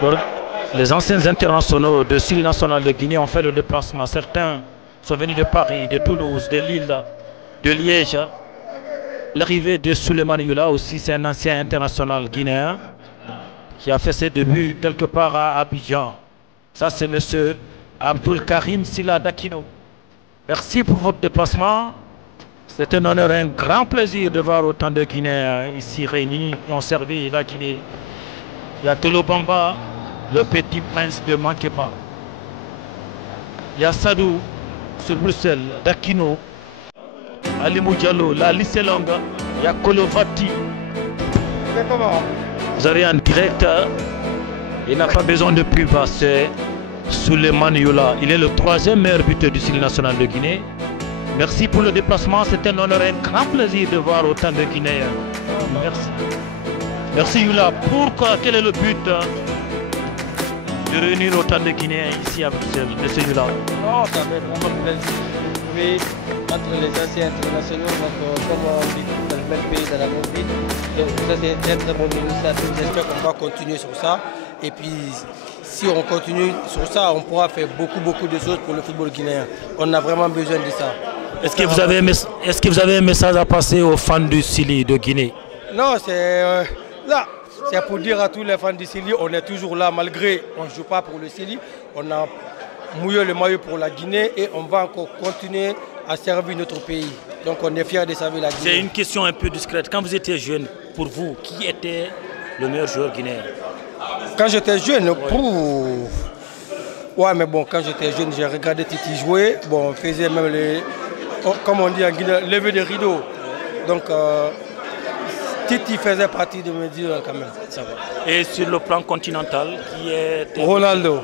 Alors, les anciens internationaux de Syrie nationale de Guinée ont fait le déplacement. Certains sont venus de Paris, de Toulouse, de Lille, de Liège. L'arrivée de Souleymane Yula aussi, c'est un ancien international guinéen qui a fait ses débuts quelque part à Abidjan. Ça, c'est M. Abdul Karim Silla Dakino. Merci pour votre déplacement. C'est un honneur et un grand plaisir de voir autant de Guinéens ici réunis qui ont servi la Guinée. Il y a Tolo Bamba, le petit prince de Manqueba. Il y a Sadou sur Bruxelles, Dakino, Ali Moudjalo, la lycée longue. Il y a Kolovati. Vous avez un directeur. Il n'a pas besoin de pub, c'est Souleymane Yula. Il est le troisième meilleur buteur du Syrie national de Guinée. Merci pour le déplacement. C'est un honneur et un grand plaisir de voir autant de Guinéens. Merci. Merci Yula. Pourquoi? Quel est le but de réunir autant de Guinéens ici à Bruxelles, monsieur Yula? Non, ça fait vraiment plaisir de trouver entre les anciens internationaux, donc, comme on dit, dans le même pays, dans la même ville. Donc ça c'est un très bon initiative. J'espère qu'on va continuer sur ça. Et puis si on continue sur ça, on pourra faire beaucoup de choses pour le football guinéen. On a vraiment besoin de ça. Est-ce que vous avez un message à passer aux fans du Syrie de Guinée? Non, c'est là. C'est pour dire à tous les fans du Syrie, on est toujours là malgré on ne joue pas pour le Syrie. On a mouillé le maillot pour la Guinée et on va encore continuer à servir notre pays. Donc on est fiers de servir la Guinée. C'est une question un peu discrète. Quand vous étiez jeune, pour vous, qui était le meilleur joueur guinéen? Quand j'étais jeune, ouais, mais bon, quand j'étais jeune, j'ai regardé Titi jouer. Bon, on faisait même les, comme on dit en Guinée, lever des rideaux. Donc Titi faisait partie de mes idoles quand même. Ça va. Et sur le plan continental, qui est Ronaldo.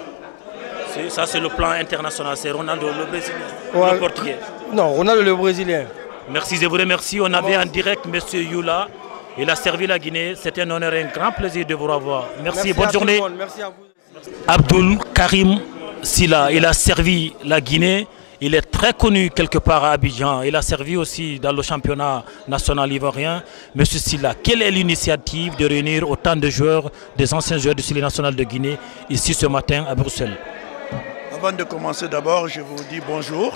Ça, c'est le plan international. C'est Ronaldo, le Brésilien, ouais. le Portugais. Non, Ronaldo, le Brésilien. Merci, je vous remercie. On avait en direct M. Yula. Il a servi la Guinée. C'était un honneur et un grand plaisir de vous revoir. Merci, bonne journée. Merci à vous. Abdul Karim Silla, il a servi la Guinée. Il est très connu quelque part à Abidjan. Il a servi aussi dans le championnat national ivoirien. Monsieur Silla, quelle est l'initiative de réunir autant de joueurs, des anciens joueurs du Syrie national de Guinée, ici ce matin à Bruxelles? Avant de commencer, d'abord, je vous dis bonjour.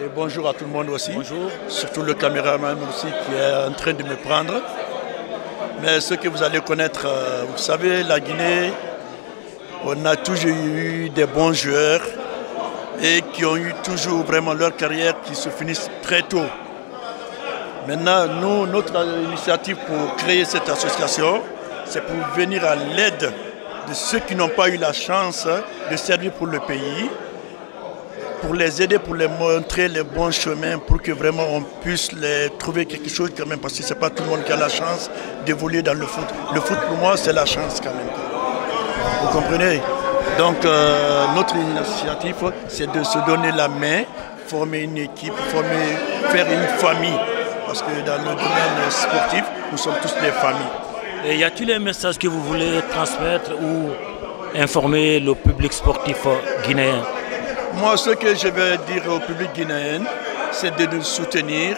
Et bonjour à tout le monde aussi. Bonjour. Surtout le caméraman aussi qui est en train de me prendre. Mais ce que vous allez connaître, vous savez, la Guinée, on a toujours eu des bons joueurs et qui ont eu toujours vraiment leur carrière qui se finissent très tôt. Maintenant, nous, notre initiative pour créer cette association, c'est pour venir à l'aide de ceux qui n'ont pas eu la chance de servir pour le pays, pour les aider, pour les montrer les bons chemins, pour que vraiment on puisse les trouver quelque chose quand même, parce que ce n'est pas tout le monde qui a la chance d'évoluer dans le foot. Le foot pour moi c'est la chance quand même. Vous comprenez? Donc notre initiative c'est de se donner la main, former une équipe, faire une famille. Parce que dans le domaine sportif, nous sommes tous des familles. Et y a-t-il un message que vous voulez transmettre ou informer le public sportif guinéen? Moi, ce que je vais dire au public guinéen, c'est de nous soutenir.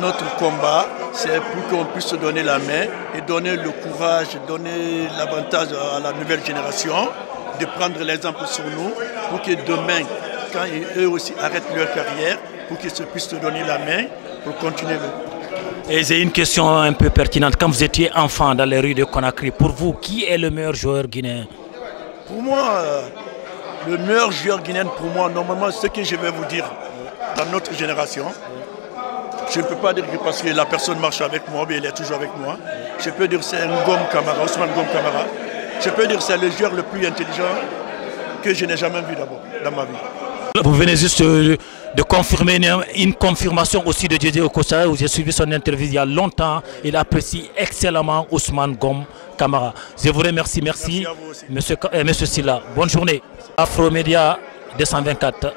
Notre combat, c'est pour qu'on puisse se donner la main et donner le courage, donner l'avantage à la nouvelle génération, de prendre l'exemple sur nous, pour que demain, quand eux aussi arrêtent leur carrière, pour qu'ils puissent se donner la main pour continuer. Et j'ai une question un peu pertinente. Quand vous étiez enfant dans les rues de Conakry, pour vous, qui est le meilleur joueur guinéen? Pour moi, le meilleur joueur guinéen, pour moi, normalement, ce que je vais vous dire, dans notre génération, je ne peux pas dire que parce que la personne marche avec moi, mais il est toujours avec moi. Je peux dire que c'est Ngom Kamara, Ousmane Ngom Kamara. Je peux dire que c'est le joueur le plus intelligent que je n'ai jamais vu d'abord dans ma vie. Vous venez juste de confirmer une confirmation aussi de Didier Okocha, où j'ai suivi son interview il y a longtemps. Il apprécie excellemment Ousmane Ngom Kamara. Je vous remercie, merci, monsieur Silla. Bonne journée. Afromédia 224.